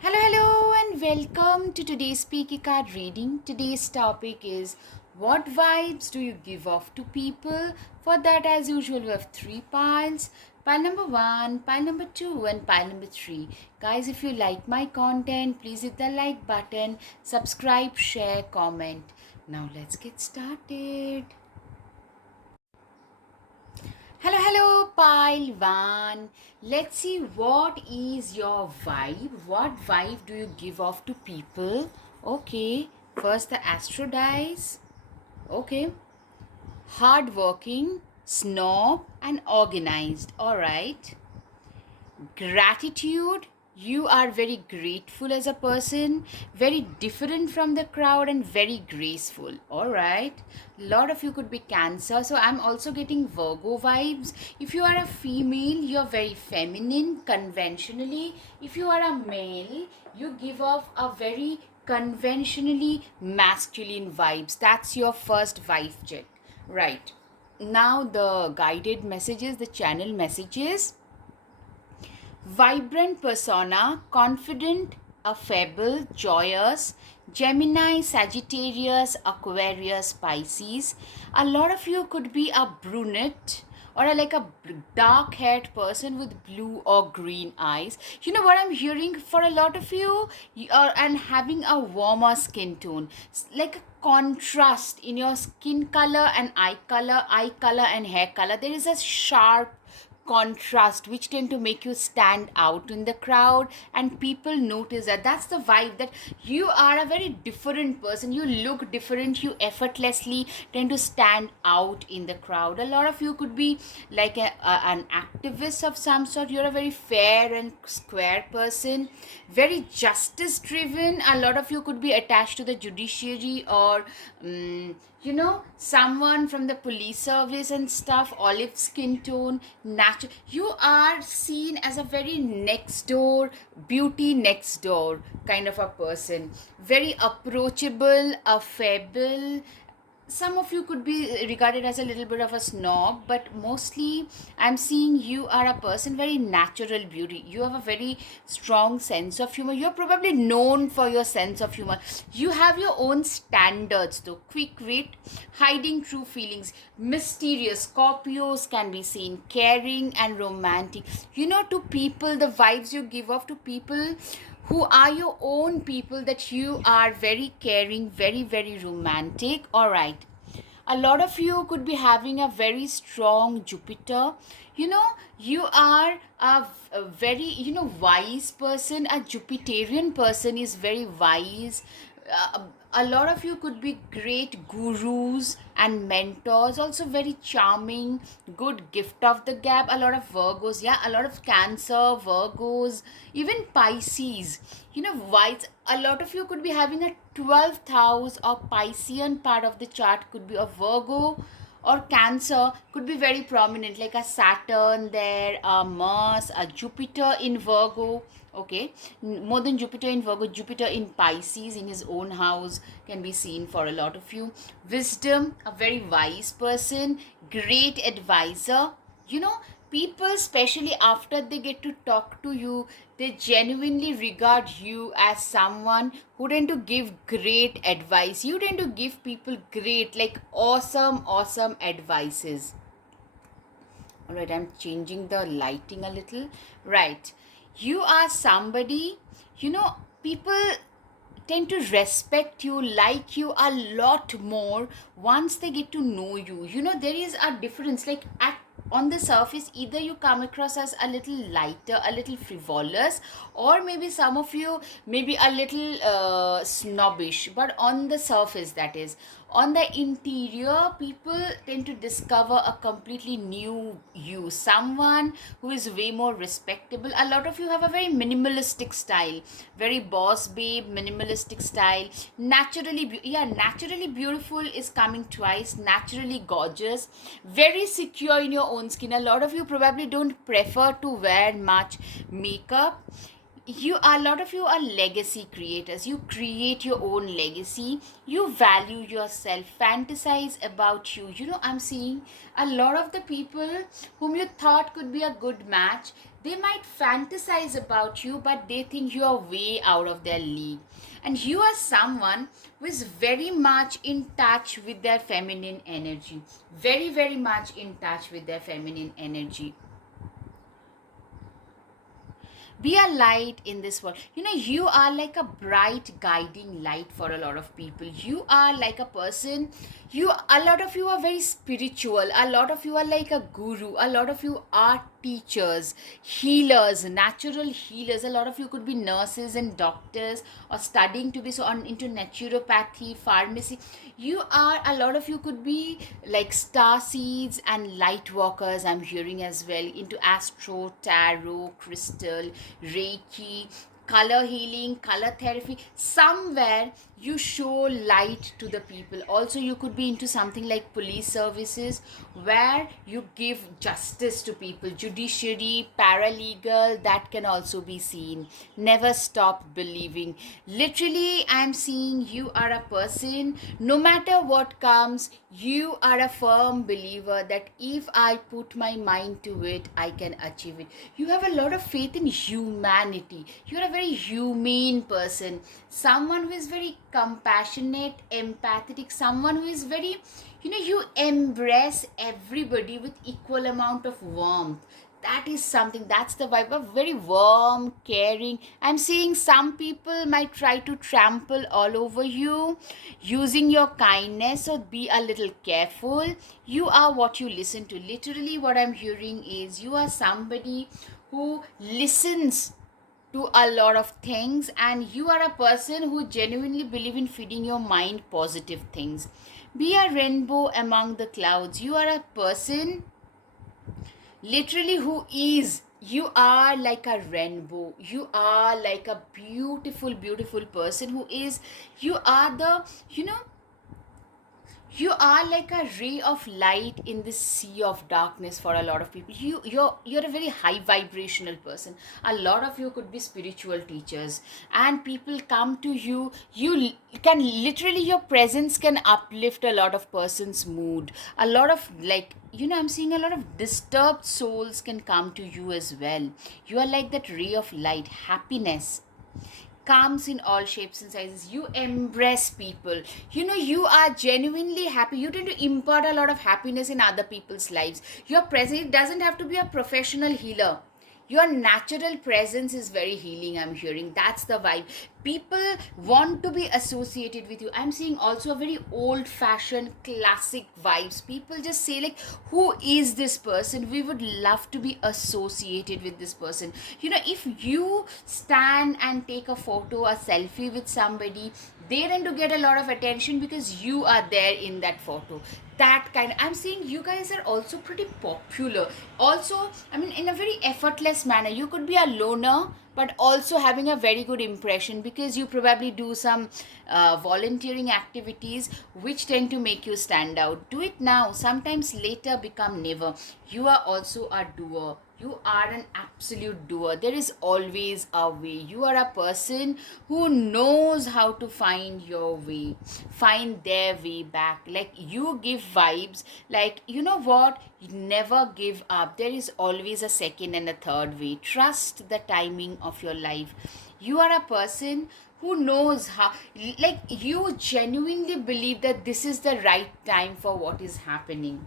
Hello, and welcome to today's Speaky Card reading. Today's topic is what vibes do you give off to people? For that, as usual, we have three piles. Pile number one, pile number two, and pile number three. Guys, if you like my content, please hit the like button, subscribe, share, comment. Now, let's get started. Hello, pile one. Let's see what is your vibe. What vibe do you give off to people? Okay, first the Astro dice. Okay, hardworking, snob, and organized. All right. Gratitude, you are very grateful as a person, very different from the crowd and very graceful. All right, a lot of you could be Cancer, so I'm also getting Virgo vibes. If you are a female, you're very feminine conventionally. If you are a male, you give off a very conventionally masculine vibes. That's your first vibe check. Right, now the guided messages, the channel messages. Vibrant persona, confident, affable, joyous, Gemini, Sagittarius, Aquarius, Pisces. A lot of you could be a brunette or like a dark haired person with blue or green eyes. You know what I'm hearing for a lot of you? You are and having a warmer skin tone, like a contrast in your skin color and eye color and hair color. There is a sharp contrast which tend to make you stand out in the crowd, and people notice that. That's the vibe, that you are a very different person, you look different, you effortlessly tend to stand out in the crowd. A lot of you could be like an activist of some sort. You're a very fair and square person, very justice driven. A lot of you could be attached to the judiciary or someone from the police service and stuff. Olive skin tone, natural. You are seen as a very next door, beauty next door kind of a person, very approachable, affable. Some of you could be regarded as a little bit of a snob, but mostly I'm seeing you are a person very natural beauty. You have a very strong sense of humor. You're probably known for your sense of humor. You have your own standards though. Quick wit, hiding true feelings, mysterious. Scorpios can be seen caring and romantic. To people, the vibes you give off to people who are your own people, that you are very caring, very, very romantic. All right. A lot of you could be having a very strong Jupiter. You are a very, wise person. A Jupiterian person is very wise. A lot of you could be great gurus and mentors, also very charming, good gift of the gab. A lot of Virgos, yeah, a lot of Cancer, Virgos, even Pisces. Why a lot of you could be having a 12th house or Piscean part of the chart, could be a Virgo or Cancer, could be very prominent, like a Saturn there, a Mars, a Jupiter in Virgo. Okay, more than Jupiter in Virgo, Jupiter in Pisces in his own house can be seen for a lot of you. Wisdom, a very wise person, great advisor. People, especially after they get to talk to you, they genuinely regard you as someone who tend to give great advice. You tend to give people great, like awesome advices. All right, I'm changing the lighting a little. Right, you are somebody, people tend to respect you, like you a lot more once they get to know you. There is a difference, like on the surface, either you come across as a little lighter, a little frivolous, or maybe some of you maybe a little snobbish, but on the surface, that is. On the interior, people tend to discover a completely new you, someone who is way more respectable. A lot of you have a very minimalistic style, very boss babe minimalistic style. Naturally beautiful is coming twice. Naturally gorgeous, very secure in your own skin. A lot of you probably don't prefer to wear much makeup. You are, a lot of you are legacy creators. You create your own legacy. You value yourself, fantasize about you. I'm seeing a lot of the people whom you thought could be a good match, they might fantasize about you, but they think you are way out of their league. And you are someone who is very much in touch with their feminine energy, very, very much in touch with their feminine energy. Be a light in this world. You are like a bright guiding light for a lot of people. You are like a person, a lot of you are very spiritual. A lot of you are like a guru. A lot of you are teachers, healers, natural healers. A lot of you could be nurses and doctors, or studying to be so on into naturopathy, pharmacy. A lot of you could be like star seeds and light walkers, I'm hearing as well, into astro, tarot, crystal, reiki, color healing, color therapy. Somewhere you show light to the people. Also, you could be into something like police services, where you give justice to people. Judiciary, paralegal, that can also be seen. Never stop believing. Literally, I'm seeing you are a person, no matter what comes, you are a firm believer that if I put my mind to it, I can achieve it. You have a lot of faith in humanity. You're a very humane person, someone who is very compassionate, empathetic, someone who is very, you embrace everybody with equal amount of warmth. That is something, that's the vibe of very warm, caring. I'm seeing some people might try to trample all over you using your kindness, so be a little careful. You are what you listen to. Literally, what I'm hearing is you are somebody who listens to a lot of things, and you are a person who genuinely believe in feeding your mind positive things. Be a rainbow among the clouds. You are a person literally who is, you are like a rainbow. You are like a beautiful, beautiful person who is, you are the, you are like a ray of light in this sea of darkness for a lot of people. You're a very high vibrational person. A lot of you could be spiritual teachers, and people come to you. Can literally, your presence can uplift a lot of person's mood. A lot of, like, I'm seeing a lot of disturbed souls can come to you as well. You are like that ray of light. Happiness comes in all shapes and sizes. You embrace people. You are genuinely happy. You tend to impart a lot of happiness in other people's lives. Your presence, it doesn't have to be a professional healer. Your natural presence is very healing, I'm hearing. That's the vibe. People want to be associated with you. I'm seeing also a very old fashioned classic vibes. People just say, like, who is this person? We would love to be associated with this person. If you stand and take a photo, a selfie with somebody, they tend to get a lot of attention because you are there in that photo. That kind of, I'm seeing you guys are also pretty popular. Also, I mean, in a very effortless manner. You could be a loner, but also having a very good impression, because you probably do some volunteering activities which tend to make you stand out. Do it now, sometimes later become never. You are also a doer. You are an absolute doer. There is always a way. You are a person who knows how to find your way, find their way back. Like, you give vibes, like, you know what? You never give up. There is always a second and a third way. Trust the timing of your life. You are a person who knows how, like, you genuinely believe that this is the right time for what is happening.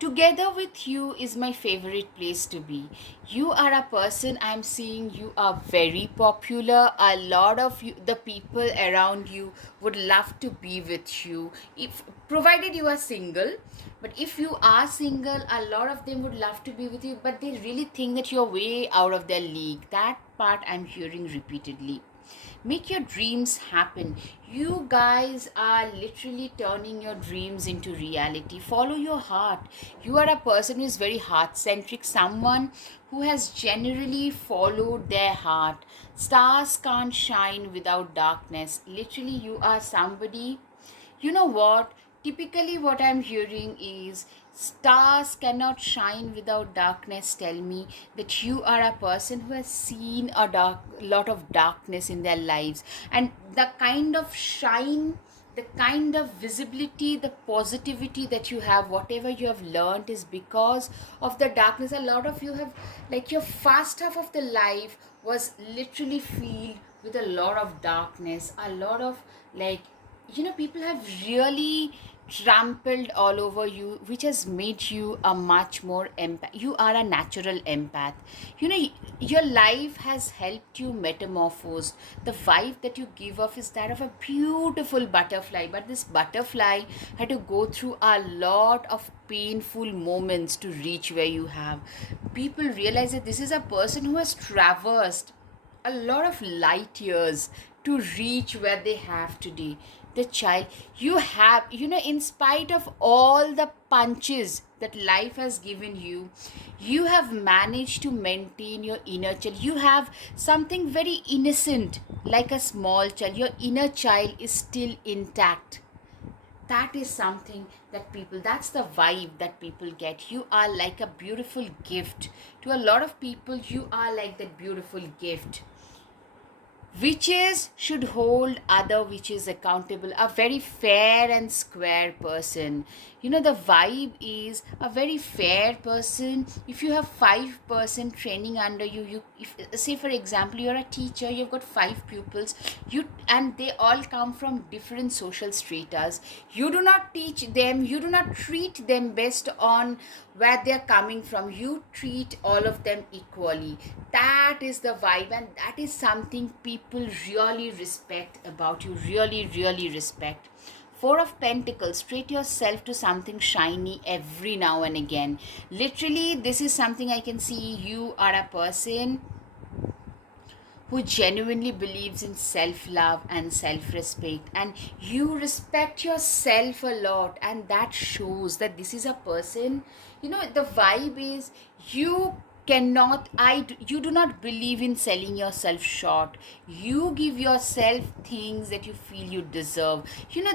Together with you is my favorite place to be. You are a person, I'm seeing you are very popular. A lot of you, the people around you, would love to be with you, if provided you are single. But if you are single, a lot of them would love to be with you, but they really think that you're way out of their league. That part I'm hearing repeatedly. Make your dreams happen. You guys are literally turning your dreams into reality. Follow your heart. You are a person who is very heart centric, someone who has generally followed their heart. Stars can't shine without darkness. Literally, you are somebody, you know what? Typically, what I'm hearing is Stars cannot shine without darkness. Tell me that you are a person who has seen a lot of darkness in their lives, and the kind of shine, the kind of visibility, the positivity that you have, whatever you have learned, is because of the darkness. A lot of you have, like, your first half of the life was literally filled with a lot of darkness, a lot of, like, people have really trampled all over you, which has made you a much more empath. You are a natural empath. Your life has helped you metamorphose. The vibe that you give off is that of a beautiful butterfly, but this butterfly had to go through a lot of painful moments to reach where you have. People realize that this is a person who has traversed a lot of light years to reach where they have today. The child you have, in spite of all the punches that life has given you, you have managed to maintain your inner child. You have something very innocent, like a small child. Your inner child is still intact. That is something that people, that's the vibe that people get. You are like a beautiful gift to a lot of people. You are like that beautiful gift. Witches should hold other witches accountable. A very fair and square person. The vibe is a very fair person. If you have 5% training under you, if, say for example, you're a teacher, you've got 5 pupils, and they all come from different social stratas. You do not teach them, you do not treat them based on where they're coming from. You treat all of them equally. That is the vibe, and that is something people really respect about you. Really, really respect. Four of Pentacles, treat yourself to something shiny every now and again. Literally, this is something I can see. You are a person who genuinely believes in self love and self respect, and you respect yourself a lot, and that shows that this is a person. The vibe is, you cannot you do not believe in selling yourself short. You give yourself things that you feel you deserve.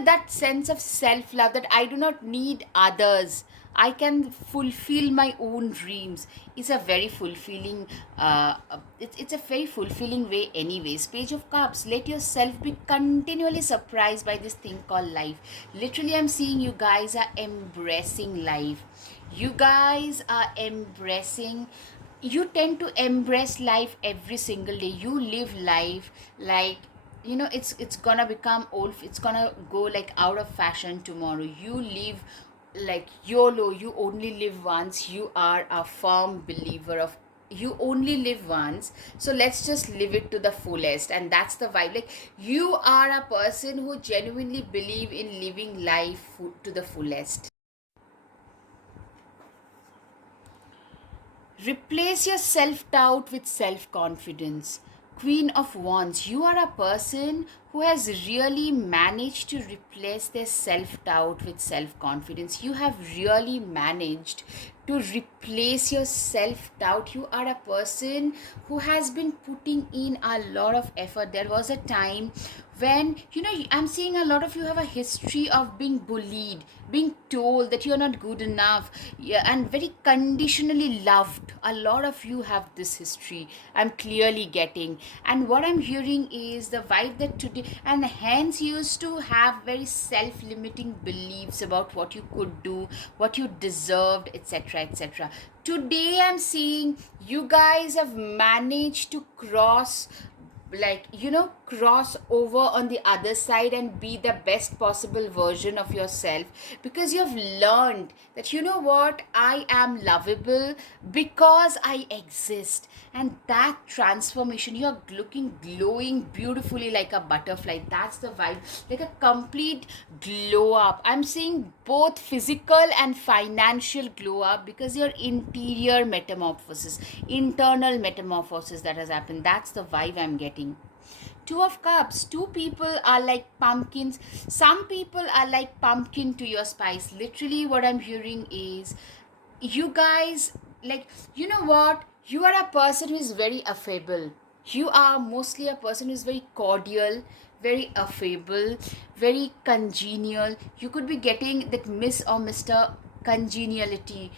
That sense of self love, that I do not need others, I can fulfill my own dreams, is a very fulfilling. It's a very fulfilling way, anyways. Page of Cups. Let yourself be continually surprised by this thing called life. Literally, I'm seeing you guys are embracing life. You guys are embracing. You tend to embrace life every single day. You live life like, it's gonna become old, it's gonna go like out of fashion tomorrow. You live like YOLO, you only live once. You are a firm believer of, you only live once, so let's just live it to the fullest. And that's the vibe. Like, you are a person who genuinely believe in living life to the fullest. Replace your self doubt with self confidence. Queen of Wands, you are a person who has really managed to replace their self doubt with self confidence. You have really managed to replace your self doubt. You are a person who has been putting in a lot of effort. There was a time when, I'm seeing a lot of you have a history of being bullied, being told that you're not good enough, yeah, and very conditionally loved. A lot of you have this history, I'm clearly getting. And what I'm hearing is the vibe that today, and hence you used to have very self-limiting beliefs about what you could do, what you deserved, etc., etc. Today I'm seeing you guys have managed to cross, like, cross over on the other side and be the best possible version of yourself, because you've learned that, what, I am lovable because I exist. And that transformation, you're looking glowing beautifully like a butterfly. That's the vibe, like a complete glow up. I'm seeing both physical and financial glow up, because your interior metamorphosis, internal metamorphosis that has happened. That's the vibe I'm getting. Two of Cups. Two people are like pumpkins. Some people are like pumpkin to your spice. Literally, what I'm hearing is, you guys, like, what? You are a person who is very affable. You are mostly a person who is very cordial, very affable, very congenial. You could be getting that Miss or Mr. congeniality,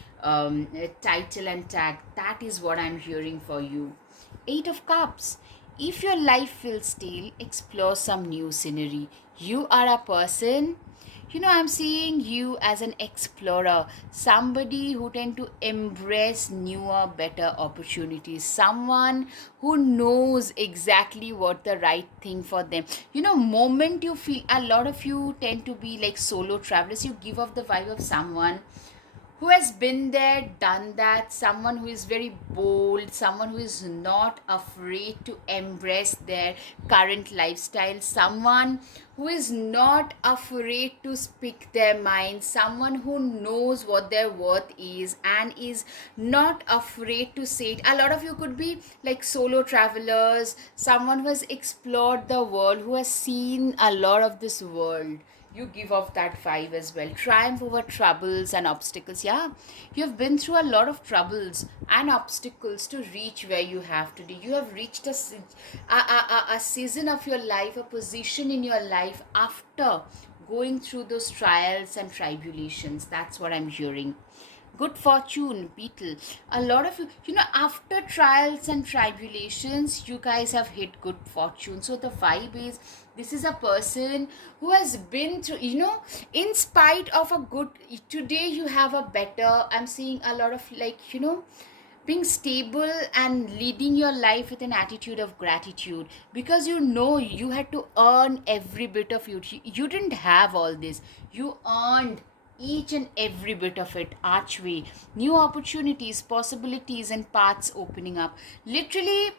title and tag. That is what I'm hearing for you. Eight of Cups. If your life feels stale, explore some new scenery. You are a person, I'm seeing you as an explorer, somebody who tend to embrace newer, better opportunities, someone who knows exactly what the right thing for them. Moment you feel, a lot of you tend to be like solo travelers. You give off the vibe of someone who has been there, done that, someone who is very bold, someone who is not afraid to embrace their current lifestyle, someone who is not afraid to speak their mind, someone who knows what their worth is and is not afraid to say it. A lot of you could be like solo travelers, someone who has explored the world, who has seen a lot of this world. You give off that vibe as well. Triumph over troubles and obstacles. Yeah, you have been through a lot of troubles and obstacles to reach where you have today. You have reached a season of your life, a position in your life after going through those trials and tribulations. That's what I'm hearing. Good fortune, Beetle. A lot of after trials and tribulations, you guys have hit good fortune. So the vibe is, this is a person who has been through, in spite of a good, today you have a better, I'm seeing a lot of like, being stable and leading your life with an attitude of gratitude, because you had to earn every bit of you. You didn't have all this. You earned each and every bit of it. Archway, new opportunities, possibilities, and paths opening up. Literally,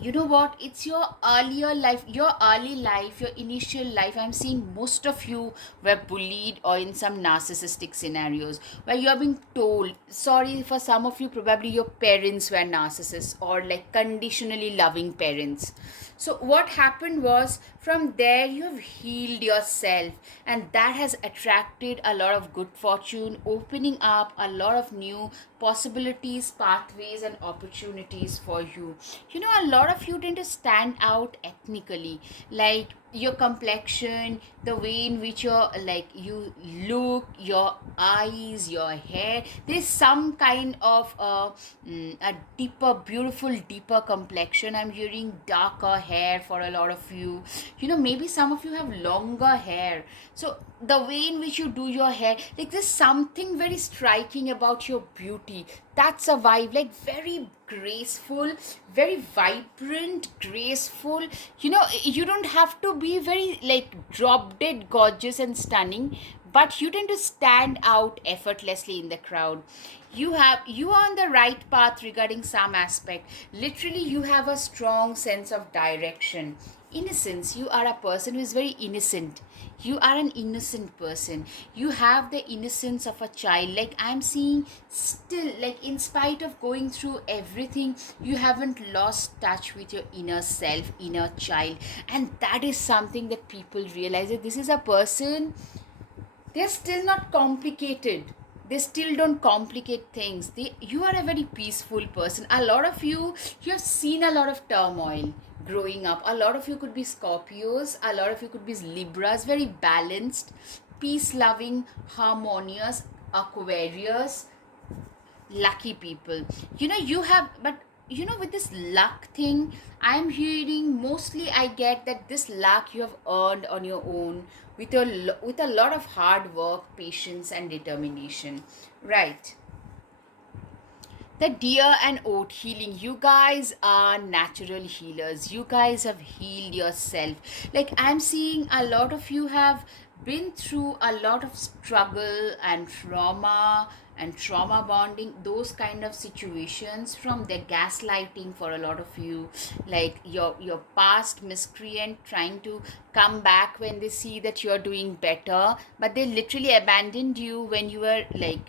you know what, it's your earlier life, your early life, your initial life. I'm seeing most of you were bullied or in some narcissistic scenarios where you're being told, sorry, for some of you probably your parents were narcissists or like conditionally loving parents. So what happened was, from there you have healed yourself, and that has attracted a lot of good fortune, opening up a lot of new possibilities, pathways, and opportunities for you. A lot of you tend to stand out ethnically, like your complexion, the way in which you look, your eyes, your hair. There's some kind of a deeper, beautiful, deeper complexion. I'm hearing darker hair for a lot of you. Maybe some of you have longer hair. So the way in which you do your hair, like there's something very striking about your beauty. That's a vibe, like very graceful, very vibrant, graceful. You don't have to be very like drop dead gorgeous and stunning, but you tend to stand out effortlessly in the crowd. You are on the right path regarding some aspect. Literally, you have a strong sense of direction. Innocence, you are a person who is very innocent. You are an innocent person. You have the innocence of a child. Like I'm seeing, still, like in spite of going through everything, you haven't lost touch with your inner self, inner child. And that is something that people realize, that this is a person, they're still not complicated. They still don't complicate things. You are a very peaceful person. A lot of you have seen a lot of turmoil growing up. A lot of you could be Scorpios, a lot of you could be Libras, very balanced, peace loving, harmonious, Aquarius, lucky people. You have, but with this luck thing, I'm hearing, mostly I get that this luck you have earned on your own with a lot of hard work, patience, and determination, right? The deer and oat healing, you guys are natural healers. You guys have healed yourself. Like I'm seeing, a lot of you have been through a lot of struggle and trauma bonding, those kind of situations, from the gaslighting for a lot of you, like your past miscreant trying to come back when they see that you're doing better, but they literally abandoned you when you were like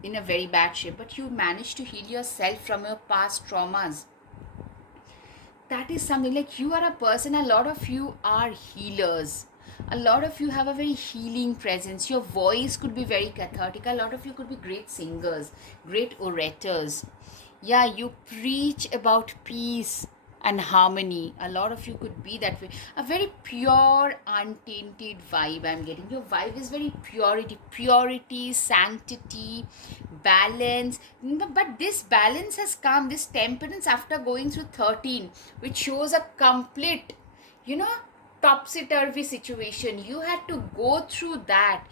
in a very bad shape, but you managed to heal yourself from your past traumas. That is something, like you are a person, a lot of you are healers. A lot of you have a very healing presence. Your voice could be very cathartic. A lot of you could be great singers, great orators. Yeah, you preach about peace. and harmony. A lot of you could be that way. A very pure, untainted vibe I'm getting. Your vibe is very purity, sanctity, balance. But this balance has come, this temperance after going through 13, which shows a complete, you know, topsy turvy situation. You had to go through that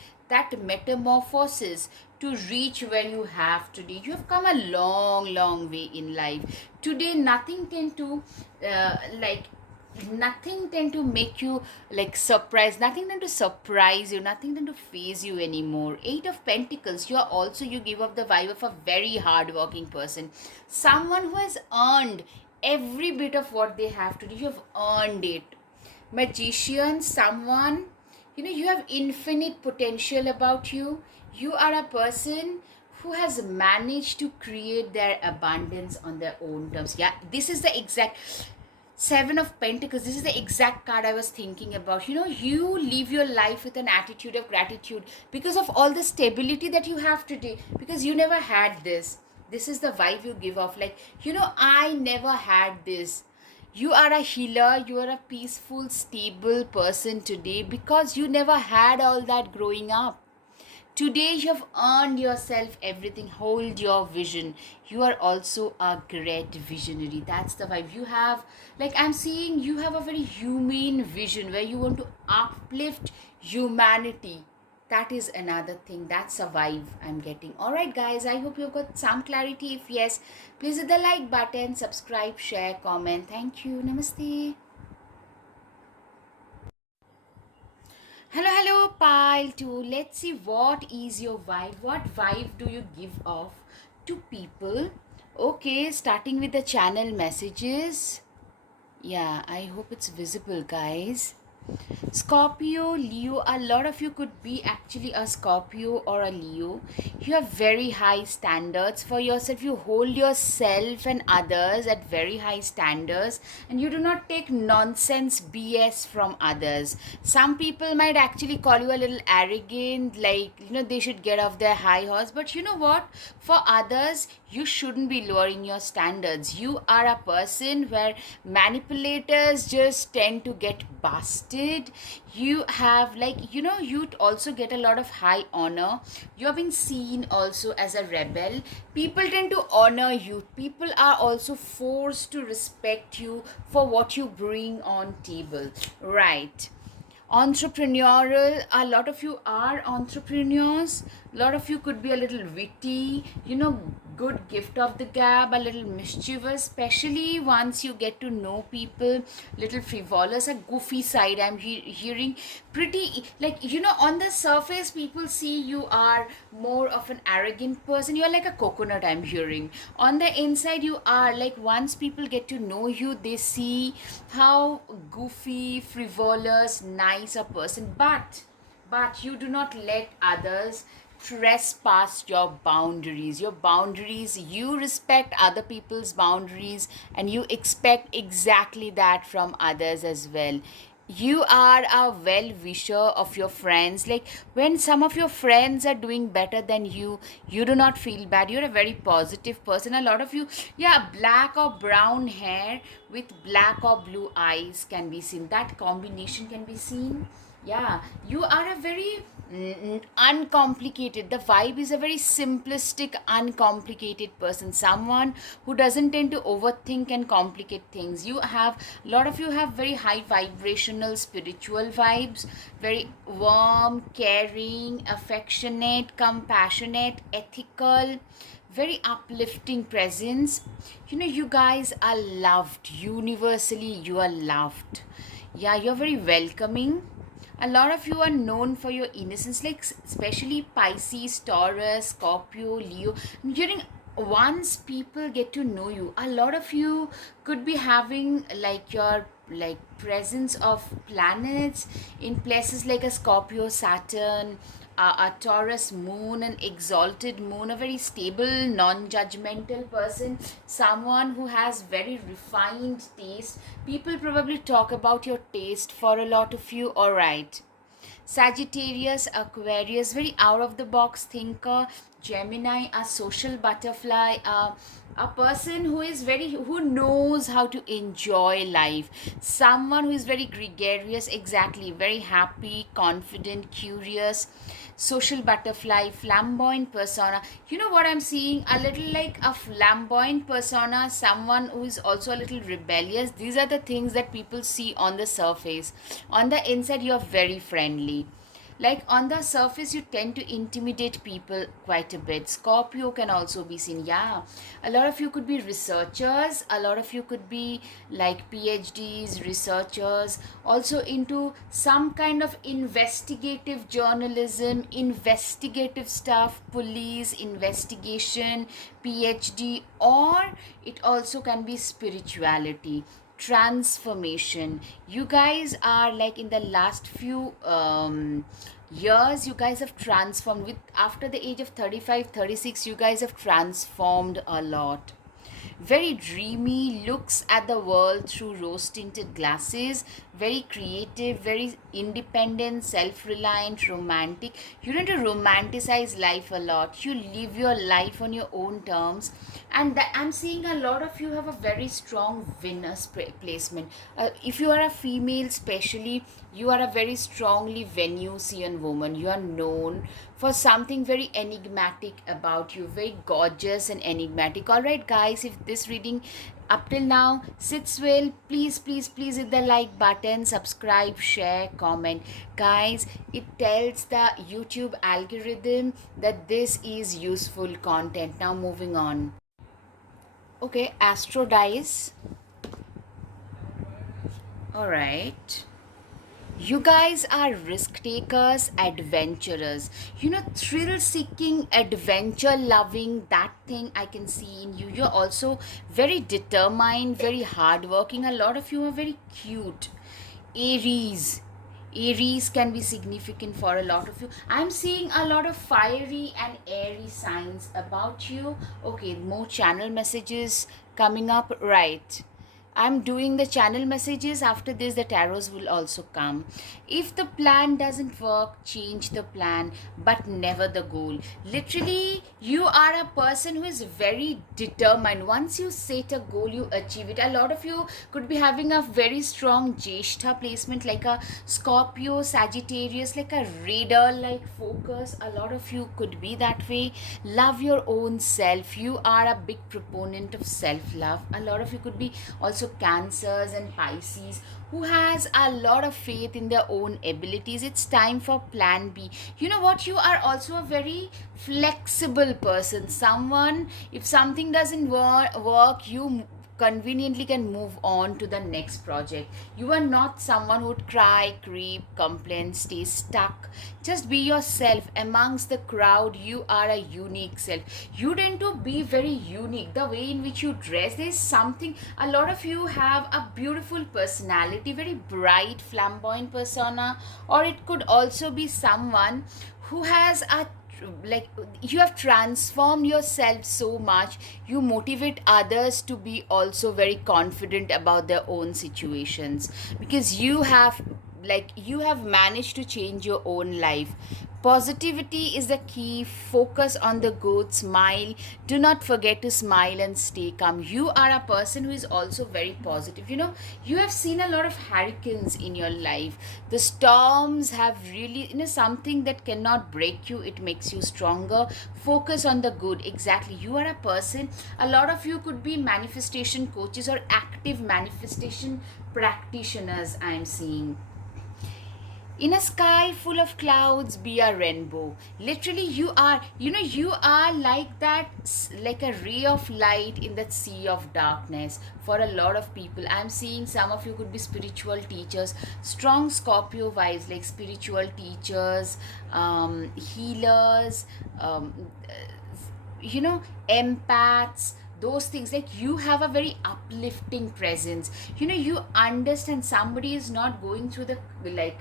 metamorphosis to reach where you have today. You have come a long way in life. Today nothing tend to like nothing tend to make you like surprise, nothing tend to surprise you, nothing tend to phase you anymore. Eight of Pentacles, you are also, you give up the vibe of a very hard working person, someone who has earned every bit of what they have today. You have earned it. Magician, someone, you know, you have infinite potential about you. You are a person who has managed to create their abundance on their own terms. Yeah, this is the exact Seven of Pentacles. This is the exact card I was thinking about. You know, you live your life with an attitude of gratitude because of all the stability that you have today, because you never had this. This is the vibe you give off, like, you know, I never had this. You are a healer, you are a peaceful, stable person today because you never had all that growing up. Today you have earned yourself everything. Hold your vision. You are also a great visionary. That's the vibe you have. Like, I'm seeing you have a very humane vision where you want to uplift humanity. That is another thing. That's a vibe I'm getting. Alright, guys, I hope you've got some clarity. If yes, please hit the like button, subscribe, share, comment. Thank you. Namaste. Hello, pile 2. Let's see what is your vibe. What vibe do you give off to people? Okay, starting with the channel messages. Yeah, I hope it's visible, guys. Scorpio, Leo, a lot of you could be actually a Scorpio or a Leo. You have very high standards for yourself. You hold yourself and others at very high standards, and you do not take nonsense BS from others. Some people might actually call you a little arrogant, like, you know, they should get off their high horse. But you know what? For others, you shouldn't be lowering your standards. You are a person where manipulators just tend to get busted. You have, like, you know, you also get a lot of high honor. You're being seen also as a rebel. People tend to honor you. People are also forced to respect you for what you bring on table, right? Entrepreneurial, a lot of you are entrepreneurs. A lot of you could be a little witty, you know, good gift of the gab, a little mischievous, especially once you get to know people. Little frivolous, a goofy side I'm hearing. Pretty, like, you know, on the surface people see you are more of an arrogant person. You're like a coconut, I'm hearing. On the inside you are like, once people get to know you, they see how goofy, frivolous, nice a person. But you do not let others trespass your boundaries. Your boundaries, you respect other people's boundaries, and you expect exactly that from others as well. You are a well wisher of your friends. Like, when some of your friends are doing better than you do not feel bad. You're a very positive person. A lot of you, yeah, black or brown hair with black or blue eyes can be seen. That combination can be seen. Yeah, you are a very uncomplicated. The vibe is a very simplistic, uncomplicated person. Someone who doesn't tend to overthink and complicate things. You have, a lot of you have very high vibrational spiritual vibes, very warm, caring, affectionate, compassionate, ethical, very uplifting presence. You know, you guys are loved. Universally, you are loved. Yeah, you're very welcoming. A lot of you are known for your innocence, like especially Pisces, Taurus, Scorpio, Leo. During, once people get to know you, a lot of you could be having like your like presence of planets in places like a Scorpio, Saturn, a Taurus moon, an exalted moon, a very stable, non-judgmental person, someone who has very refined taste. People probably talk about your taste for a lot of you. All right. Sagittarius, Aquarius, very out of the box thinker. Gemini, a social butterfly, a person who is very, who knows how to enjoy life, someone who is very gregarious, exactly, very happy, confident, curious, social butterfly, flamboyant persona. You know what I'm seeing, a little like a flamboyant persona, someone who is also a little rebellious. These are the things that people see on the surface. On the inside, you're very friendly. Like on the surface, you tend to intimidate people quite a bit. Scorpio can also be seen. Yeah, a lot of you could be researchers, a lot of you could be like PhDs, researchers, also into some kind of investigative journalism, investigative stuff, police investigation, PhD, or it also can be spirituality, transformation. You guys are like, in the last few years, you guys have transformed. With after the age of 35, 36, you guys have transformed a lot. Very dreamy, looks at the world through rose tinted glasses, very creative, very independent, self reliant, romantic. You don't have to romanticize life a lot. You live your life on your own terms. And that, I'm seeing a lot of you have a very strong Venus placement. If you are a female, especially, you are a very strongly Venusian woman. You are known for something very enigmatic about you, very gorgeous and enigmatic. All right, guys, if this reading up till now sits well, please, please, please hit the like button, subscribe, share, comment. Guys, it tells the YouTube algorithm that this is useful content. Now, moving on. Okay, Astro Dice. All right. You guys are risk takers, adventurers. You know, thrill seeking, adventure loving, that thing I can see in you. You're also very determined, very hardworking. A lot of you are very cute. Aries. Aries can be significant for a lot of you. I'm seeing a lot of fiery and airy signs about you. Okay, more channel messages coming up. Right. I'm doing the channel messages. After this, the tarots will also come. If the plan doesn't work, change the plan, but never the goal. Literally, you are a person who is very determined. Once you set a goal, you achieve it. A lot of you could be having a very strong Jeshta placement, like a Scorpio, Sagittarius, like a radar like focus. A lot of you could be that way. Love your own self. You are a big proponent of self love. A lot of you could be also Cancers and Pisces who has a lot of faith in their own abilities. It's time for plan B. You know what, you are also a very flexible person, someone, if something doesn't work, you conveniently can move on to the next project. You are not someone who would cry, creep, complain, stay stuck. Just be yourself amongst the crowd. You are a unique self. You tend to be very unique. The way in which you dress, there is something. A lot of you have a beautiful personality, very bright, flamboyant persona, or it could also be someone who has a, like, you have transformed yourself so much, you motivate others to be also very confident about their own situations, because you have, like, you have managed to change your own life. Positivity is the key. Focus on the good, smile. Do not forget to smile and stay calm. You are a person who is also very positive. You know, you have seen a lot of hurricanes in your life. The storms have really, you know, something that cannot break you, it makes you stronger. Focus on the good. Exactly. You are a person, a lot of you could be manifestation coaches or active manifestation practitioners, I'm seeing. In a sky full of clouds, be a rainbow. Literally, you are, you know, you are like that, like a ray of light in that sea of darkness for a lot of people. I'm seeing some of you could be spiritual teachers, strong Scorpio vibes, like spiritual teachers, healers, you know, empaths, those things. Like, you have a very uplifting presence. You know, you understand somebody is not going through the, like,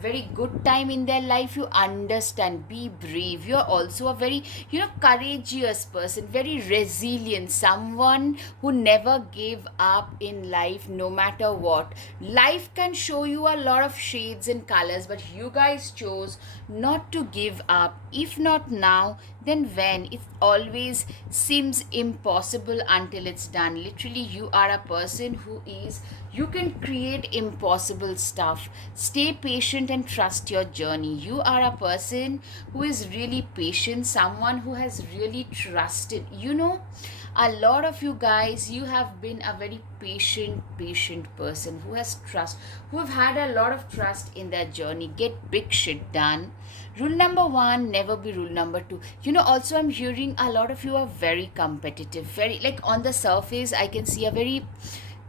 very good time in their life. You understand, be brave. You're also a very, you know, courageous person, very resilient, someone who never gave up in life no matter what. Life can show you a lot of shades and colors, but you guys chose not to give up. If not now, then when it always seems impossible until it's done. Literally, you are a person who is, you can create impossible stuff. Stay patient and trust your journey. You are a person who is really patient, someone who has really trusted, a lot of you guys, you have been a very patient person who has trust, who have had a lot of trust in their journey. Get big shit done. Rule number one, never be rule number two. Also, I'm hearing a lot of you are very competitive, very, like, on the surface I can see a very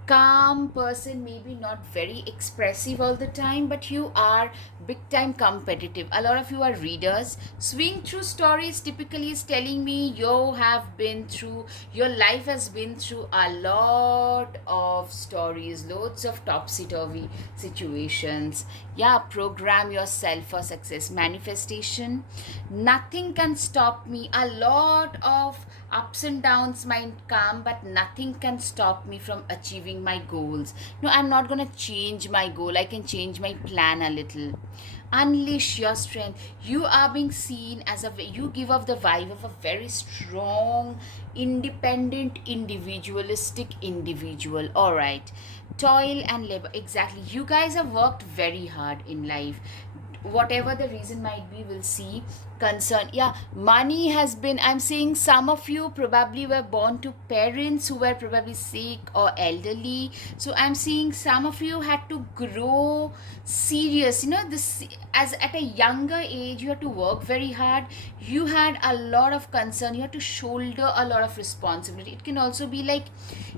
calm person, maybe not very expressive all the time, but you are big time competitive. A lot of you are readers. Swing through stories typically is telling me you have been through, your life has been through a lot of stories, loads of topsy turvy situations. Yeah, program yourself for success. Manifestation, nothing can stop me. A lot of ups and downs might come, but nothing can stop me from achieving my goals. No, I'm not going to change my goal. I can change my plan a little. Unleash your strength. You are being seen as a, you give off the vibe of a very strong, independent, individualistic individual. All right. Toil and labor. Exactly. You guys have worked very hard in life. Whatever the reason might be, we'll see. Concern, yeah, money has been, I'm saying some of you probably were born to parents who were probably sick or elderly, so I'm seeing some of you had to grow serious, this, as at a younger age you had to work very hard. You had a lot of concern, you had to shoulder a lot of responsibility. It can also be like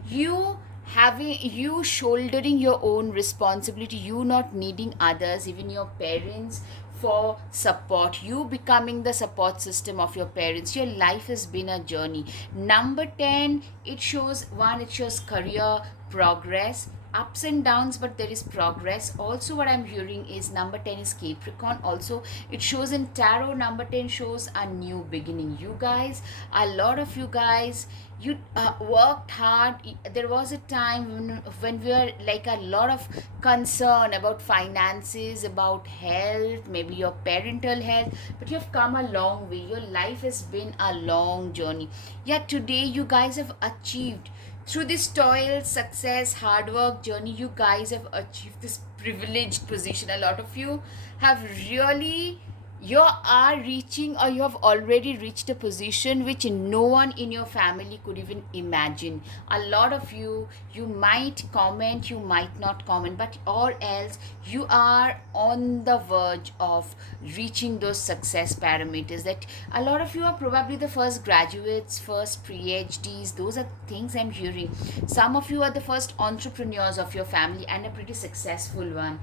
you having, you shouldering your own responsibility, you not needing others, even your parents, for support, you becoming the support system of your parents. Your life has been a journey. Number 10, it shows, one, it shows career progress, ups and downs, but there is progress. Also, what I'm hearing is number 10 is Capricorn. Also, it shows in tarot, number 10 shows a new beginning. You guys, a lot of you guys, you worked hard. There was a time when we were like a lot of concern about finances, about health, maybe your parental health, but you have come a long way. Your life has been a long journey. Yet today you guys have achieved, through this toil, success, hard work journey, you guys have achieved this privileged position. A lot of you have really, you are reaching, or you have already reached a position which no one in your family could even imagine. A lot of you, you might comment, you might not comment, but or else you are on the verge of reaching those success parameters. That a lot of you are probably the first graduates, first PhDs. Those are things I'm hearing. Some of you are the first entrepreneurs of your family and a pretty successful one.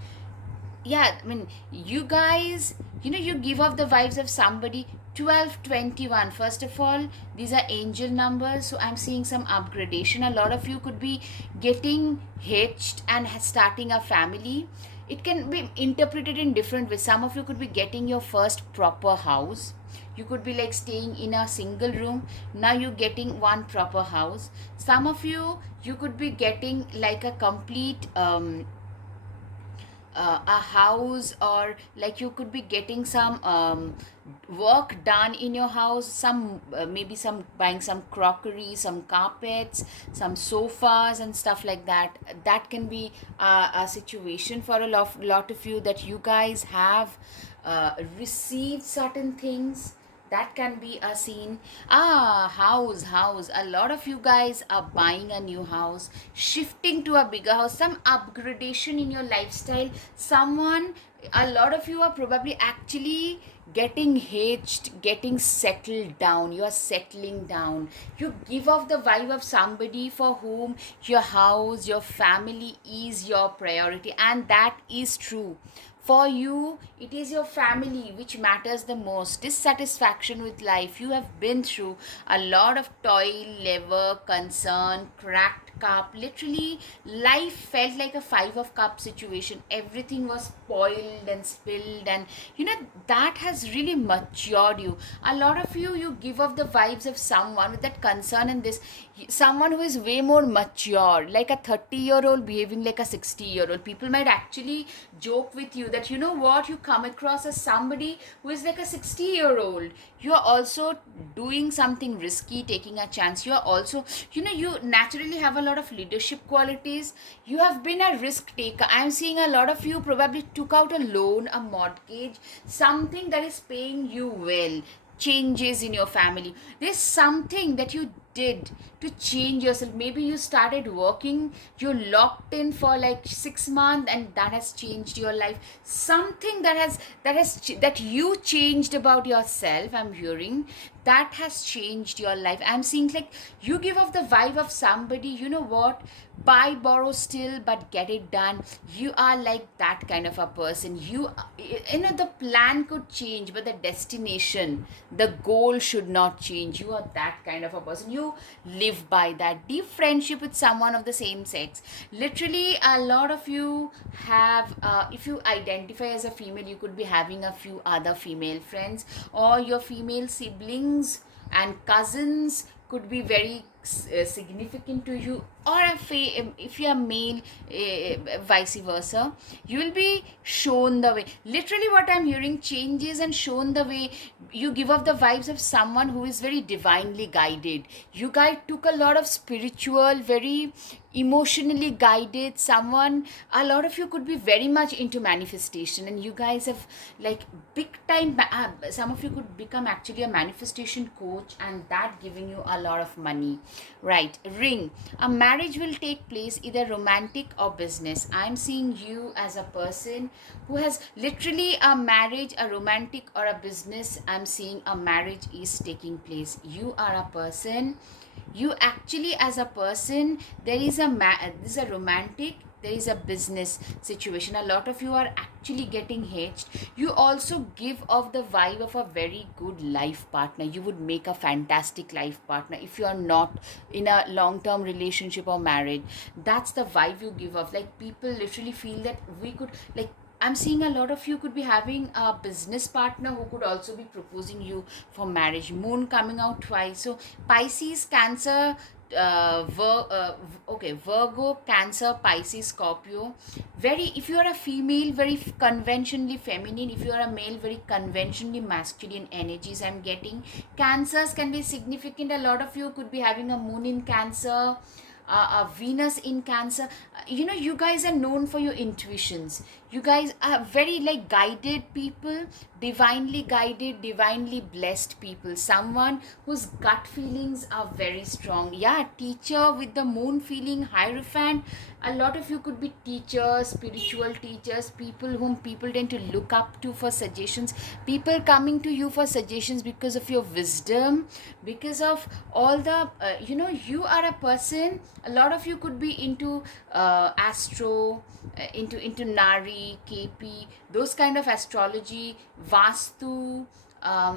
Yeah, I mean, you guys, you give off the vibes of somebody. 12, 21, first of all, these are angel numbers, so I'm seeing some upgradation. A lot of you could be getting hitched and starting a family. It can be interpreted in different ways. Some of you could be getting your first proper house. You could be like staying in a single room, now you're getting one proper house. Some of you, you could be getting like a complete a house, or like you could be getting some work done in your house, some maybe some buying some crockery, some carpets, some sofas and stuff like that. That can be a situation for a lot of you, that you guys have received certain things. That can be a scene. House, a lot of you guys are buying a new house, shifting to a bigger house, some upgradation in your lifestyle. Someone, a lot of you are probably actually getting hitched, getting settled down. You are settling down. You give off the vibe of somebody for whom your house, your family is your priority, and that is true. For you, it is your family which matters the most. Dissatisfaction with life. You have been through a lot of toil, labor, concern, cracked cup. Literally, life felt like a five of cup situation. Everything was spoiled and spilled, and that has really matured you. A lot of you, you give off the vibes of someone with that concern, and this someone who is way more mature, like a 30-year-old behaving like a 60-year-old. People might actually joke with you that, you know what, you come across as somebody who is like a 60-year-old. You are also doing something risky, taking a chance. You are also, you know, you naturally have a lot of leadership qualities. You have been a risk taker. I am seeing a lot of you probably took out a loan, a mortgage, something that is paying you well. Changes in your family, there's something that you did to change yourself. Maybe you started working, you locked in for like 6 months, and that has changed your life. Something that you changed about yourself, I'm hearing, that has changed your life. I'm seeing like you give off the vibe of somebody, you know what, buy, borrow, still, but get it done. You are like that kind of a person. You know, the plan could change, but the destination, the goal should not change. You are that kind of a person. You live by that. Deep friendship with someone of the same sex. Literally, a lot of you have, if you identify as a female, you could be having a few other female friends, or your female siblings and cousins could be very significant to you, or if you are male, vice versa. You will be shown the way. Literally what I'm hearing, changes and shown the way. You give off the vibes of someone who is very divinely guided. You guys took a lot of spiritual, very emotionally guided someone. A lot of you could be very much into manifestation, and you guys have like big time, some of you could become actually a manifestation coach, and that giving you a lot of money. Right, ring. A marriage will take place, either romantic or business. I'm seeing you as a person who has literally a marriage, a romantic or a business. I'm seeing a marriage is taking place. You are a person, you actually as a person, there is a this is a romantic, there is a business situation. A lot of you are actually getting hitched. You also give off the vibe of a very good life partner. You would make a fantastic life partner if you are not in a long term relationship or marriage. That's the vibe you give off. Like, people literally feel that we could, like, I'm seeing a lot of you could be having a business partner who could also be proposing you for marriage. Moon coming out twice. So Pisces, Cancer, Virgo, Cancer, Pisces, Scorpio. Very, if you are a female, very conventionally feminine. If you are a male, very conventionally masculine energies I'm getting. Cancers can be significant. A lot of you could be having a moon in Cancer, Venus in Cancer. You know, you guys are known for your intuitions. You guys are very like guided people, divinely guided, divinely blessed people. Someone whose gut feelings are very strong. Yeah, teacher with the moon feeling, Hierophant. A lot of you could be teachers, spiritual teachers, people whom people tend to look up to for suggestions. People coming to you for suggestions because of your wisdom, because of all the, you know, you are a person. A lot of you could be into astro, into Nari, KP, those kind of astrology, Vastu,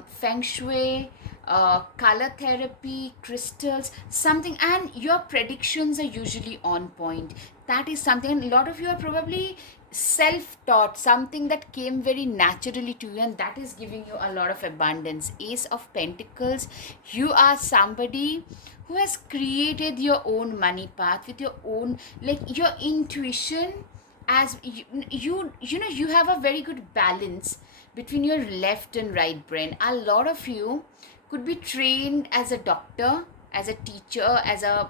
Feng Shui, color therapy, crystals, something, and your predictions are usually on point. That is something. A lot of you are probably self-taught, something that came very naturally to you, and that is giving you a lot of abundance. Ace of Pentacles, you are somebody who has created your own money path with your own, like, your intuition. As you know, you have a very good balance between your left and right brain. A lot of you could be trained as a doctor, as a teacher, as a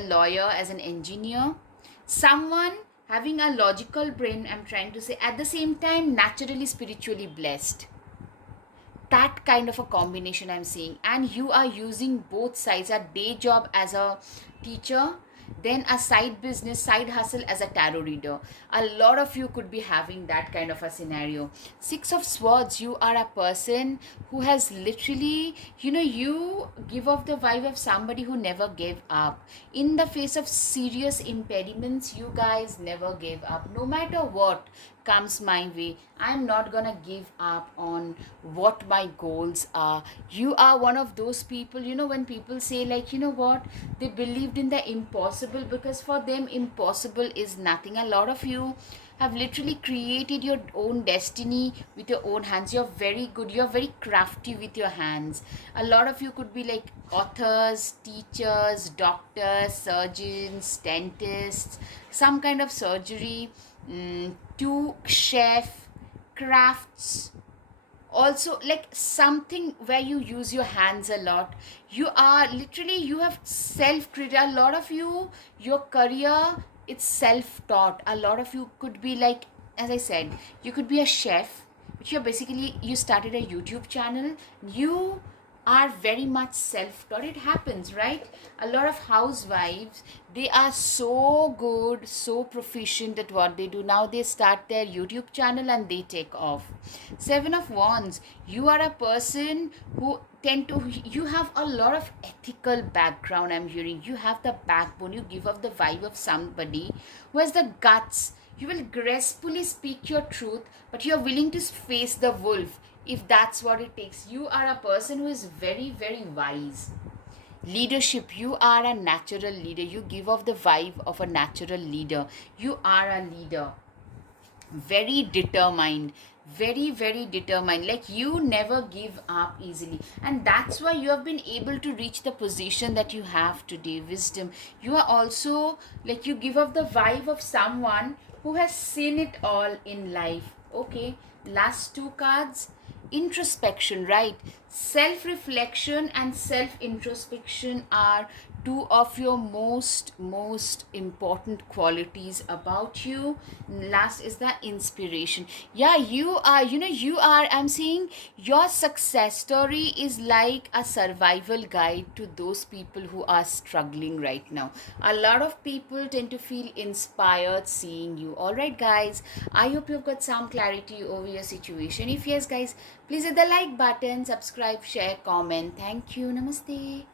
lawyer, as an engineer. Someone having a logical brain, I'm trying to say, at the same time naturally spiritually blessed. That kind of a combination I'm seeing. And you are using both sides, a day job as a teacher, then a side business, side hustle as a tarot reader. A lot of you could be having that kind of a scenario. Six of Swords, you are a person who has literally, you know, you give off the vibe of somebody who never gave up. In the face of serious impediments, you guys never gave up. No matter what comes my way, I'm not gonna give up on what my goals are. You are one of those people, you know, when people say, like, you know what, they believed in the impossible, because for them impossible is nothing. A lot of you have literally created your own destiny with your own hands. You're very good, you're very crafty with your hands. A lot of you could be like authors, teachers, doctors, surgeons, dentists, some kind of surgery. to chef, crafts, also like something where you use your hands a lot. You are literally, you have self created a lot of you, your career, it's self taught. A lot of you could be like, as I said, you could be a chef, but you're basically, you started a YouTube channel. You are very much self-taught. It happens, right? A lot of housewives, they are so good, so proficient at what they do. Now they start their YouTube channel and they take off. Seven of Wands, you are a person who tend to, you have a lot of ethical background. I'm hearing you have the backbone. You give off the vibe of somebody who has the guts. You will gracefully speak your truth, but you're willing to face the wolf if that's what it takes. You are a person who is very, very wise. Leadership, you are a natural leader. You give off the vibe of a natural leader. You are a leader, very determined, very, very determined. Like you never give up easily, and that's why you have been able to reach the position that you have today. Wisdom, you are also like, you give off the vibe of someone who has seen it all in life. Okay, last two cards, introspection, right? Self reflection and self introspection are two of your most important qualities about you. Last is the inspiration. Yeah, you are, you are, I'm seeing your success story is like a survival guide to those people who are struggling right now. A lot of people tend to feel inspired seeing you. All right, guys, I hope you've got some clarity over your situation. If yes, guys, please hit the like button, subscribe, share, comment. Thank you. Namaste.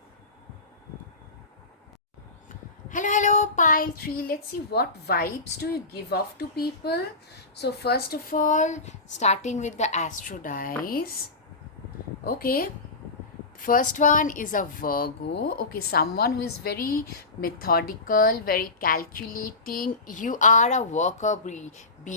Hello, pile 3. Let's see what vibes do you give off to people. So, first of all, starting with the Astro dice. Okay, first one is a Virgo. Okay, someone who is very methodical, very calculating. You are a worker bee.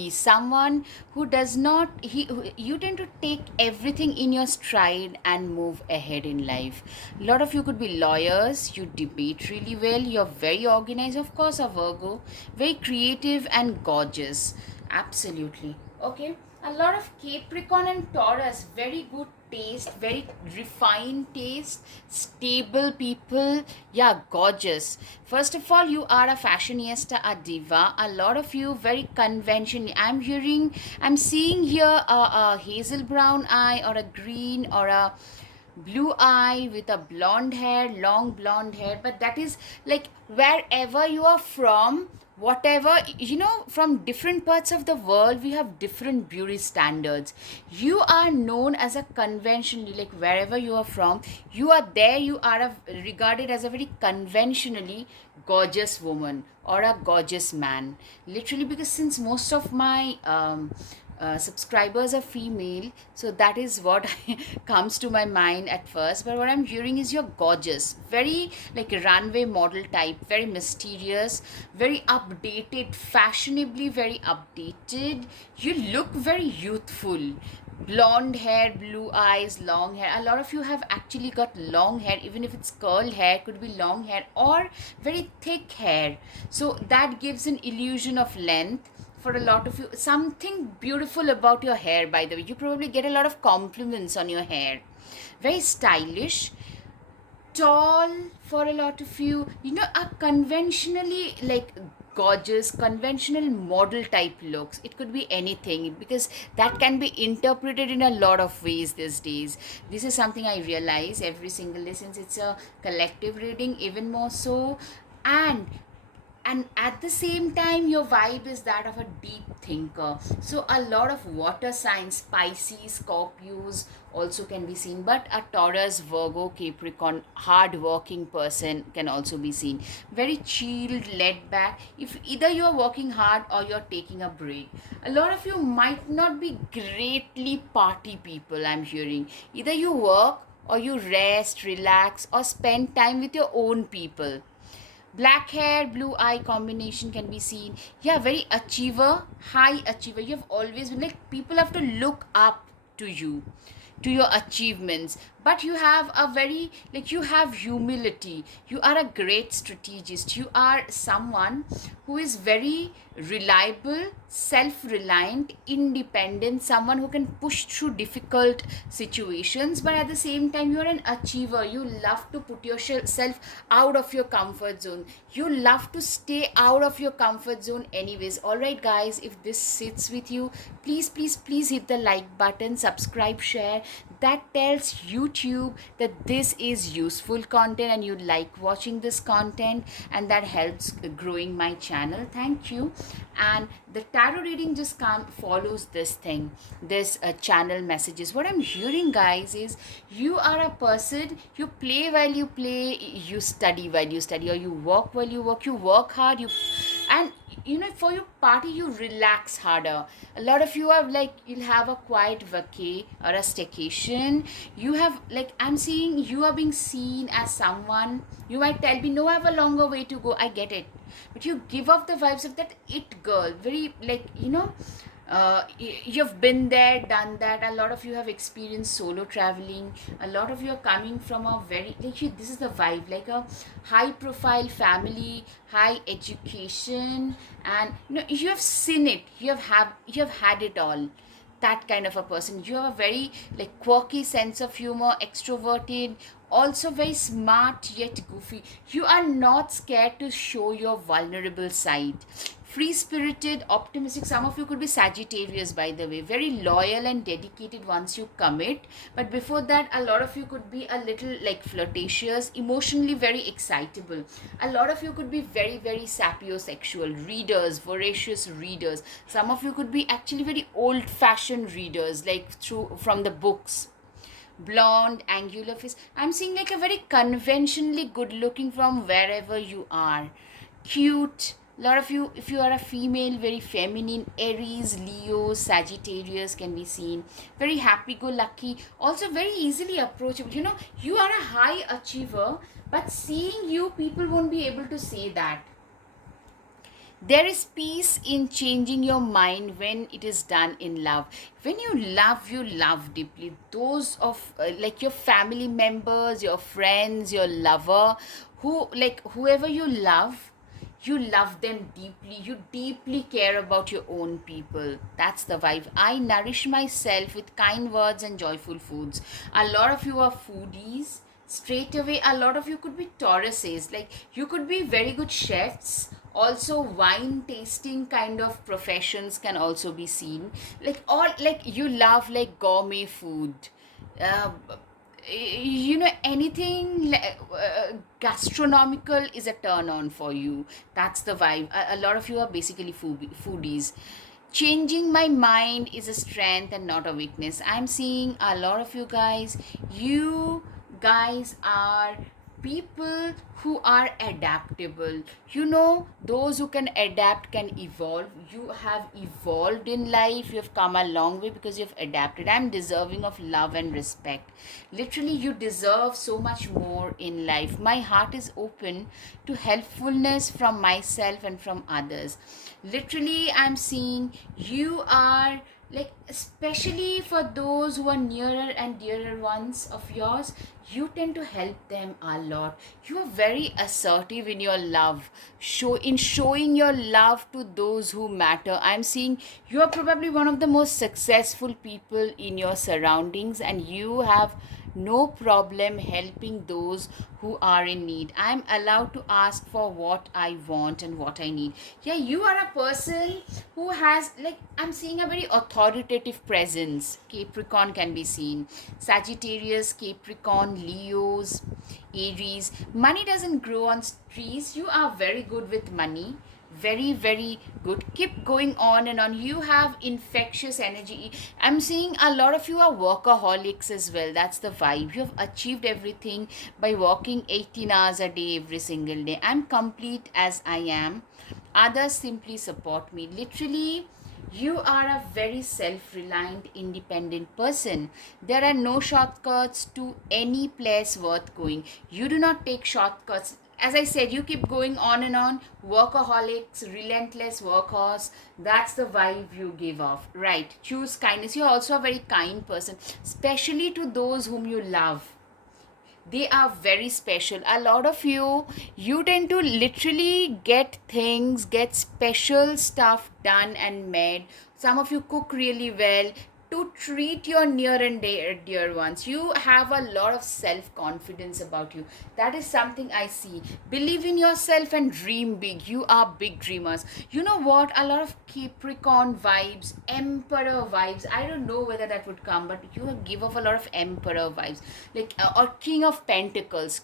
Someone who does not, you tend to take everything in your stride and move ahead in life. A lot of you could be lawyers. You debate really well. You're very organized. Of course, a Virgo. Very creative and gorgeous. Absolutely. Okay, a lot of Capricorn and Taurus, very good taste, very refined taste, stable people. Yeah, gorgeous. First of all, you are a fashionista, a diva. A lot of you very conventional. I'm seeing here a hazel brown eye or a green or a blue eye with a blonde hair, long blonde hair. But that is like wherever you are from, whatever, from different parts of the world, we have different beauty standards. You are known as a conventionally, like wherever you are from, you are there, you are regarded as a very conventionally gorgeous woman or a gorgeous man, literally, because since most of my subscribers are female, so that is what comes to my mind at first. But what I'm hearing is you're gorgeous, very like a runway model type, very mysterious, very updated, fashionably very updated. You look very youthful. Blonde hair, blue eyes, long hair. A lot of you have actually got long hair, even if it's curled hair, could be long hair or very thick hair. So that gives an illusion of length for a lot of you. Something beautiful about your hair, by the way. You probably get a lot of compliments on your hair. Very stylish, tall for a lot of you. A conventionally like gorgeous, conventional model type looks. It could be anything because that can be interpreted in a lot of ways these days. This is something I realize every single day, since it's a collective reading, even more so. And at the same time, your vibe is that of a deep thinker. So a lot of water signs, Pisces, Scorpios also can be seen, but a Taurus, Virgo, Capricorn, hard working person can also be seen. Very chilled, laid back. If either you're working hard or you're taking a break. A lot of you might not be greatly party people, I'm hearing. Either you work or you rest, relax, or spend time with your own people. Black hair, blue eye combination can be seen. Yeah, very achiever, high achiever. You have always been like, people have to look up to you. to your achievements, but you have a very, like, you have humility, you are a great strategist, you are someone who is very reliable, self-reliant, independent, someone who can push through difficult situations, but at the same time you're an achiever. You love to put yourself out of your comfort zone, you love to stay out of your comfort zone anyways. All right guys, if this sits with you, please please please hit the like button, subscribe, share. That tells YouTube that this is useful content and you like watching this content, and that helps growing my channel. Thank you. And the tarot reading just follows this thing, this channel messages. What I'm hearing guys is, you are a person, you play while you play, you study while you study, or you work while you work, you work hard, you, and you know, for your party you relax harder. A lot of you are like, you'll have a quiet vacay or a staycation. You have, like, I'm seeing you are being seen as someone, you might tell me, no, I have a longer way to go, I get it, but you give off the vibes of that it girl, very, like, you know, you've been there, done that. A lot of you have experienced solo traveling. A lot of you are coming from a very, like, this is the vibe, like a high profile family, high education, and you know, you have seen it, you have had it all. That kind of a person. You have a very, like, quirky sense of humor, extroverted, also very smart yet goofy. You are not scared to show your vulnerable side. Free spirited, optimistic. Some of you could be Sagittarius, by the way. Very loyal and dedicated once you commit. But before that, a lot of you could be a little, like, flirtatious, emotionally very excitable. A lot of you could be very, very sapiosexual readers, voracious readers. Some of you could be actually very old fashioned readers, like through from the books. Blonde, angular face. I'm seeing like a very conventionally good looking from wherever you are. Cute. A lot of you, if you are a female, very feminine. Aries, Leo, Sagittarius can be seen. Very happy go lucky. Also very easily approachable. You know, you are a high achiever, but seeing you, people won't be able to say that. There is peace in changing your mind when it is done in love. When you love deeply. Those of like your family members, your friends, your lover, who, like, whoever you love them deeply. You deeply care about your own people. That's the vibe. I nourish myself with kind words and joyful foods. A lot of you are foodies. Straight away, a lot of you could be Tauruses. Like, you could be very good chefs. Also, wine tasting kind of professions can also be seen. Like, all, like, you love, like, gourmet food. Uh, you know, anything gastronomical is a turn on for you. That's the vibe. A lot of you are basically foodies. Changing my mind is a strength and not a weakness. I'm seeing a lot of you guys are people who are adaptable. You know, those who can adapt can evolve. You have evolved in life, you have come a long way because you've adapted. I'm deserving of love and respect. Literally, you deserve so much more in life. My heart is open to helpfulness from myself and from others. Literally, I'm seeing you are, like, especially for those who are nearer and dearer ones of yours, you tend to help them a lot. You are very assertive in your love, showing your love to those who matter. I'm seeing you are probably one of the most successful people in your surroundings, and you have no problem helping those who are in need. I'm allowed to ask for what I want and what I need. Yeah, you are a person who has, like, I'm seeing a very authoritative presence. Capricorn can be seen. Sagittarius, Capricorn, Leos, Aries. Money doesn't grow on trees. You are very good with money. Very, very good. Keep going on and on. You have infectious energy. I'm seeing a lot of you are workaholics as well. That's the vibe. You have achieved everything by working 18 hours a day every single day. I'm complete as I am. Others simply support me. Literally, you are a very self-reliant, independent person. There are no shortcuts to any place worth going. You do not take shortcuts. as I said, you keep going on and on. Workaholics, relentless workhorse. That's the vibe you give off. Right. Choose kindness. You're also a very kind person, especially to those whom you love. They are very special. A lot of you tend to literally get things, get special stuff done and made. Some of you cook really well to treat your near and dear ones. You have a lot of self confidence about you. That is something I see. Believe in yourself and dream big. You are big dreamers. You know what, a lot of Capricorn vibes, emperor vibes. I don't know whether that would come, but you give off a lot of emperor vibes, like or king of pentacles,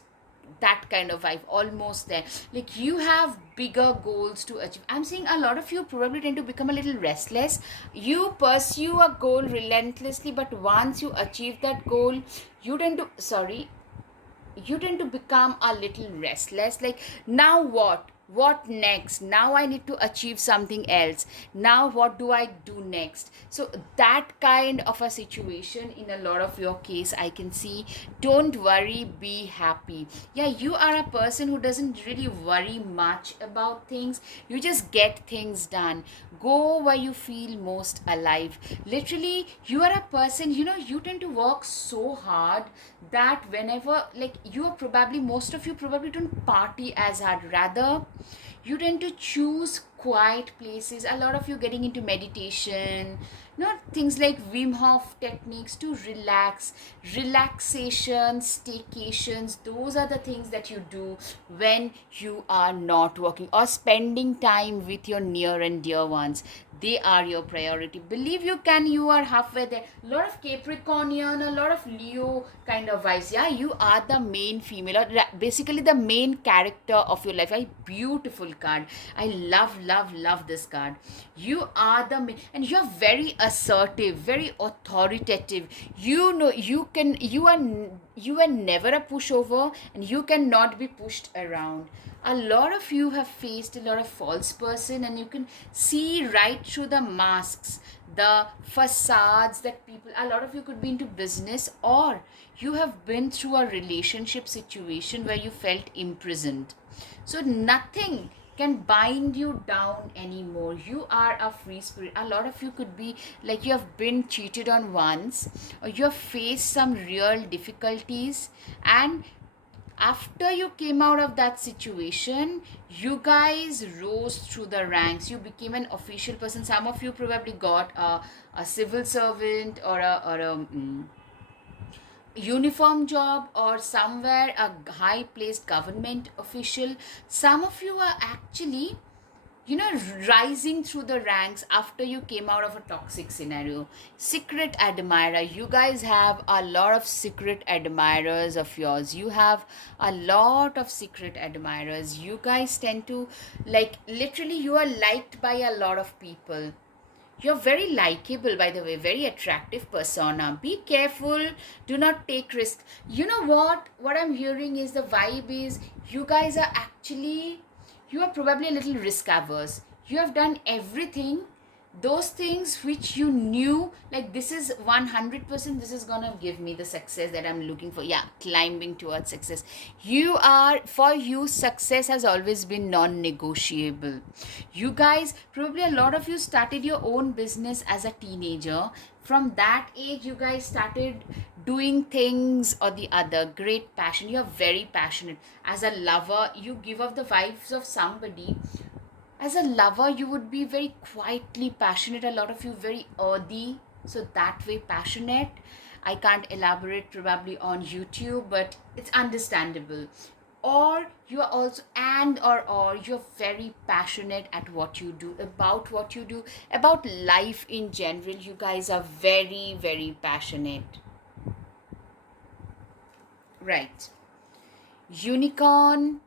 that kind of vibe, almost there. Like you have bigger goals to achieve. I'm seeing a lot of you probably tend to become a little restless. You pursue a goal relentlessly, but once you achieve that goal, you tend to become a little restless. Like, now what next? Now I need to achieve something else. Now what do I do next? So that kind of a situation in a lot of your case I can see. Don't worry, be happy. Yeah, you are a person who doesn't really worry much about things. You just get things done. Go where you feel most alive. Literally, you are a person, you tend to work so hard that whenever, like, you are probably, most of you probably don't party as hard. Rather, you tend to choose quiet places. A lot of you getting into meditation, things like Wim Hof techniques to relax, relaxation, staycations. Those are the things that you do when you are not working, or spending time with your near and dear ones. They are your priority. Believe you can, you are halfway there. A lot of Capricornian, a lot of Leo kind of vibes. Yeah, you are the main female, or basically the main character of your life. A beautiful card. I love this card. You are the main, and you're very assertive, very authoritative. You are never a pushover, and you cannot be pushed around. A lot of you have faced a lot of false person, and you can see right through the masks, the facades that people, a lot of you could be into business, or you have been through a relationship situation where you felt imprisoned. So nothing can bind you down anymore. You are a free spirit. A lot of you could be like, you have been cheated on once, or you have faced some real difficulties, and after you came out of that situation, you guys rose through the ranks. You became an official person. Some of you probably got a civil servant, or a uniform job, or somewhere a high placed government official. Some of you are actually, rising through the ranks after you came out of a toxic scenario. Secret admirer. You guys have a lot of secret admirers of yours. You have a lot of secret admirers. You guys tend to, like, literally, you are liked by a lot of people. You're very likable, by the way, very attractive persona. Be careful, do not take risk. You know what? What I'm hearing is, the vibe is, you guys are actually, you are probably a little risk averse. You have done everything, those things which you knew, like, this is 100%, this is gonna give me the success that I'm looking for. Yeah, climbing towards success. For you, success has always been non-negotiable. You guys, probably a lot of you started your own business as a teenager. From that age, you guys started doing things or the other. Great passion. You're very passionate. As a lover, you give off the vibes of somebody. As a lover, you would be very quietly passionate. A lot of you very earthy, so that way passionate. I can't elaborate probably on YouTube, but it's understandable. Or you are also, or you're very passionate at what you do, about what you do, about life in general. You guys are very passionate. Right. Unicorn.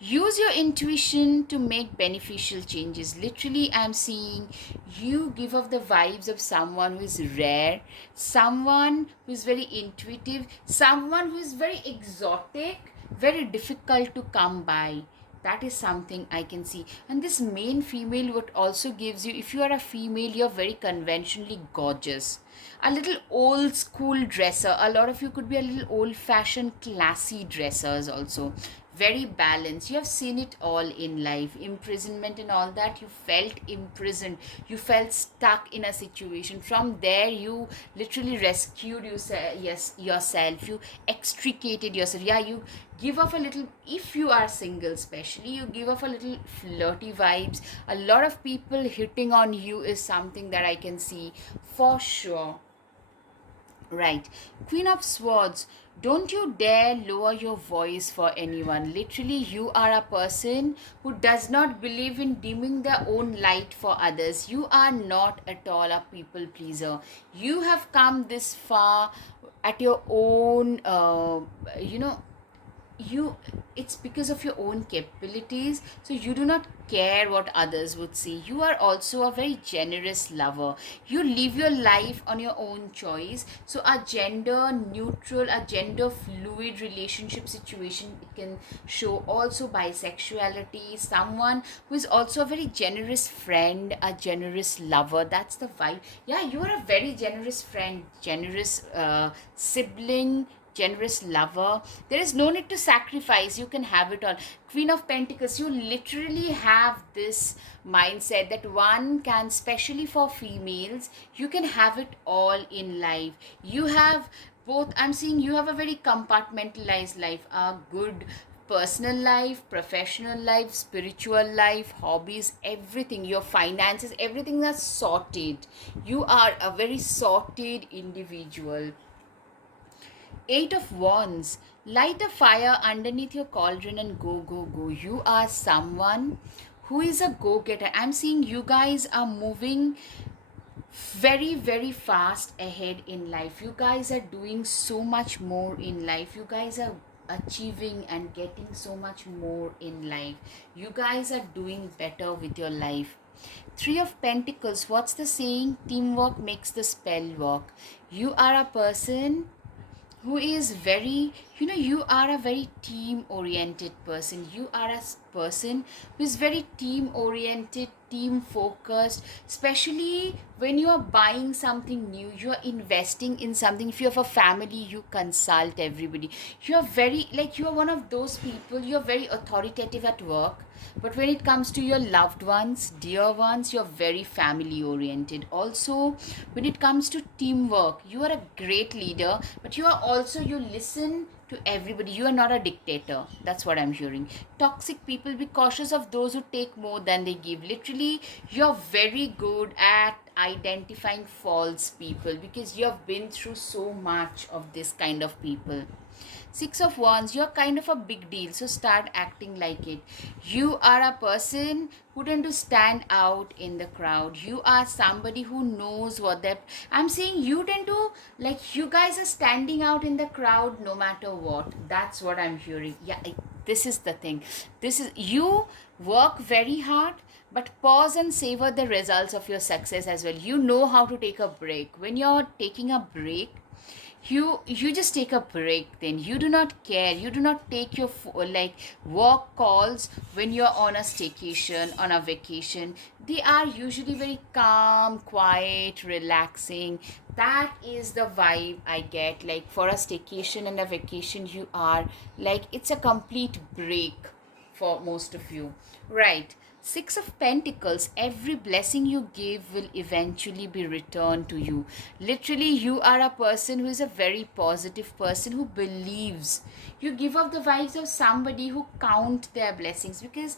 Use your intuition to make beneficial changes. Literally, I'm seeing you give off the vibes of someone who is rare, someone who is very intuitive, someone who is very exotic, very difficult to come by. That is something I can see. And this main female, what also gives you, if you are a female, you're very conventionally gorgeous, a little old school dresser. A lot of you could be a little old fashioned classy dressers also. very balanced. You have seen it all in life, imprisonment and all that. You felt imprisoned, you felt stuck in a situation. From there you literally rescued yourself. Yes, yourself, you extricated yourself. Yeah, you give off a little, if you are single especially, you give off a little flirty vibes. A lot of people hitting on you is something that I can see for sure. Right. Queen of Swords, don't you dare lower your voice for anyone. Literally, you are a person who does not believe in dimming their own light for others. You are not at all a people pleaser. You have come this far at your own, you know, you it's because of your own capabilities, so you do not care what others would see. You are also a very generous lover. You live your life on your own choice. So a gender neutral, a gender fluid relationship situation, it can show also bisexuality, someone who is also a very generous friend, a generous lover. That's the vibe. Yeah, you are a very generous friend, generous sibling, generous lover. There is no need to sacrifice. You can have it all. Queen of Pentacles, you literally have this mindset that one can, especially for females, you can have it all in life. You have both. I'm seeing you have a very compartmentalized life, a good personal life, professional life, spiritual life, hobbies, everything, your finances, everything is sorted. You are a very sorted individual. Eight of Wands. Light a fire underneath your cauldron and go, go, go. You are someone who is a go getter. I'm seeing you guys are moving very, very fast ahead in life. You guys are doing so much more in life. You guys are achieving and getting so much more in life. You guys are doing better with your life. Three of Pentacles. What's the saying? Teamwork makes the spell work. You are a person who is very, you are a very team oriented person. You are a person who is very team oriented, team focused, especially when you are buying something new, you are investing in something. If you have a family, you consult everybody. You are very, like, you are one of those people, you are very authoritative at work, but when it comes to your loved ones, dear ones, you're very family oriented. Also, when it comes to teamwork, you are a great leader, but you are also, you listen to everybody. You are not a dictator. That's what I'm hearing. Toxic people, be cautious of those who take more than they give. Literally, you're very good at identifying false people because you have been through so much of this kind of people. Six of Wands, you're kind of a big deal, so start acting like it. You are a person who tend to stand out in the crowd. You are somebody who knows what they're. I'm saying you tend to, like, you guys are standing out in the crowd no matter what. That's what I'm hearing. Yeah, this is the thing. This is, you work very hard, but pause and savor the results of your success as well. You know how to take a break. When you're taking a break, you just take a break. Then you do not care, you do not take your like work calls when you're on a staycation, on a vacation. They are usually very calm, quiet, relaxing. That is the vibe I get. Like, for a staycation and a vacation, you are like, it's a complete break for most of you, right? Six of Pentacles, every blessing you give will eventually be returned to you. Literally, you are a person who is a very positive person who believes. You give off the vibes of somebody who count their blessings because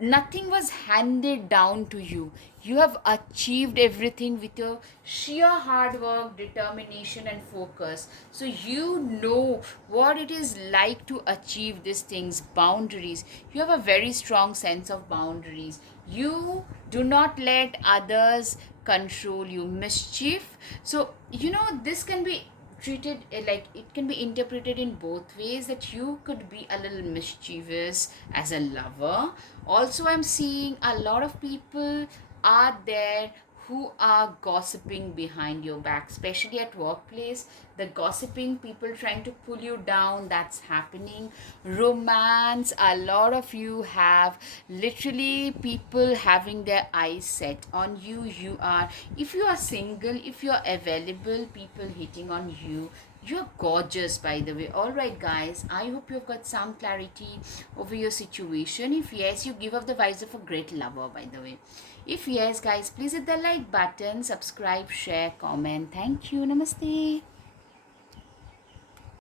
nothing was handed down to you. You have achieved everything with your sheer hard work, determination, and focus. So you know what it is like to achieve these things. Boundaries. You have a very strong sense of boundaries. You do not let others control you. Mischief. So, this can be treated like, it can be interpreted in both ways, that you could be a little mischievous as a lover. Also, I'm seeing a lot of people are there who are gossiping behind your back, especially at workplace. The gossiping, people trying to pull you down, that's happening. Romance, a lot of you have literally people having their eyes set on you. You are, if you are single, if you are available, people hitting on you. You're gorgeous, by the way. All right, guys. I hope you've got some clarity over your situation. If yes, you give off the vibes of a great lover, by the way. If yes, guys, please hit the like button, subscribe, share, comment. Thank you. Namaste.